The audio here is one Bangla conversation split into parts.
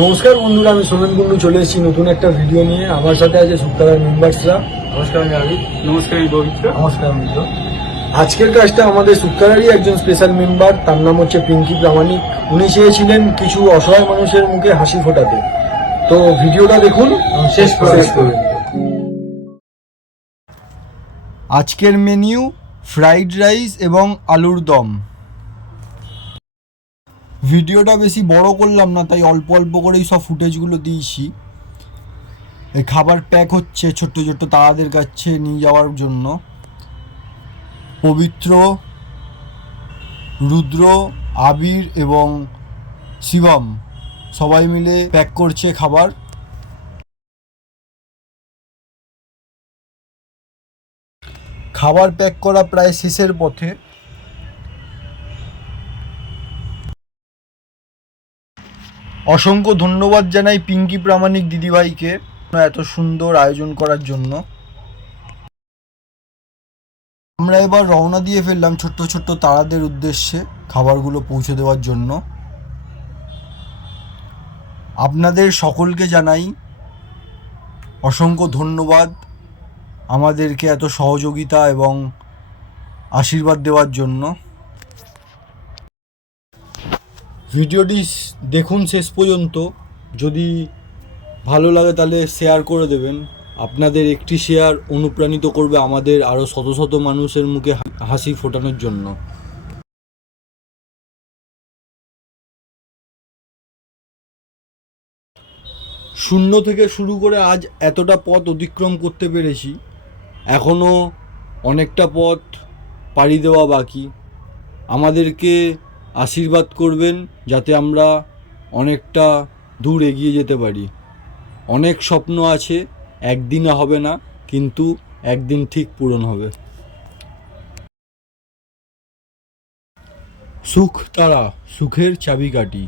নমস্কার বন্ধুরা, আমি সোমেন কুন্ডু চলে এসেছি নতুন একটা ভিডিও নিয়ে। আমার সাথে আছে শুক্তারার মেম্বার্সরা। নমস্কার, আমি আবিদ। নমস্কার, আমি পবিত্র। নমস্কার মিত্র। আজকের কাজটা আমাদের শুক্তারারই একজন স্পেশাল মেম্বার, তার নাম হচ্ছে পিঙ্কি প্রামাণিক। উনি চেয়েছিলেন কিছু অসহায় মানুষের মুখে হাসি ফোটাতে। তো ভিডিওটা দেখুন, শেষ করুন। আজকের মেনু ফ্রাইড রাইস এবং আলুর দম। ভিডিওটা বেশি বড় করলাম না, তাই অল্প অল্প করেই সব ফুটেজগুলো দিয়েছি। এই খাবার প্যাক হচ্ছে ছোট্ট ছোট্ট তারাদের কাছে নিয়ে যাওয়ার জন্য। পবিত্র, রুদ্র, আবির এবং শিবম সবাই মিলে প্যাক করছে খাবার। খাবার প্যাক করা প্রায় শেষের পথে। অসংখ্য ধন্যবাদ জানাই পিঙ্কি প্রামাণিক দিদিভাইকে এত সুন্দর আয়োজন করার জন্য। আমরা এবার রওনা দিয়ে ফেললাম ছোট্ট ছোট্ট তারাদের উদ্দেশ্যে খাবারগুলো পৌঁছে দেওয়ার জন্য। আপনাদের সকলকে জানাই অসংখ্য ধন্যবাদ আমাদেরকে এত সহযোগিতা এবং আশীর্বাদ দেওয়ার জন্য। ভিডিওটি দেখুন শেষ পর্যন্ত। যদি ভালো লাগে তাহলে শেয়ার করে দেবেন। আপনাদের একটি শেয়ার অনুপ্রাণিত করবে আমাদের আরও শত শত মানুষের মুখে হাসি ফোটানোর জন্য। শূন্য থেকে শুরু করে আজ এতটা পথ অতিক্রম করতে পেরেছি। এখনও অনেকটা পথ পাড়ি দেওয়া বাকি। আমাদেরকে আশীর্বাদ করবেন যাতে আমরা অনেকটা দূর এগিয়ে যেতে পারি। অনেক স্বপ্ন আছে, একদিনে হবে না, কিন্তু একদিন ঠিক পূরণ হবে। শুকতারা, সুখের চাবিকাঠি।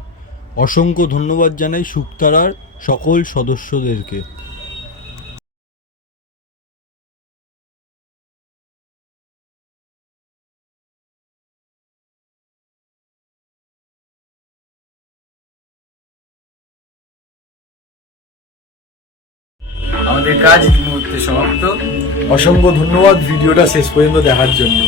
অসংখ্য ধন্যবাদ জানাই শুকতারার সকল সদস্যদেরকে। আমাদের কাজ এই মুহূর্তে সমাপ্ত। অসংখ্য ধন্যবাদ ভিডিওটা শেষ পর্যন্ত দেখার জন্য।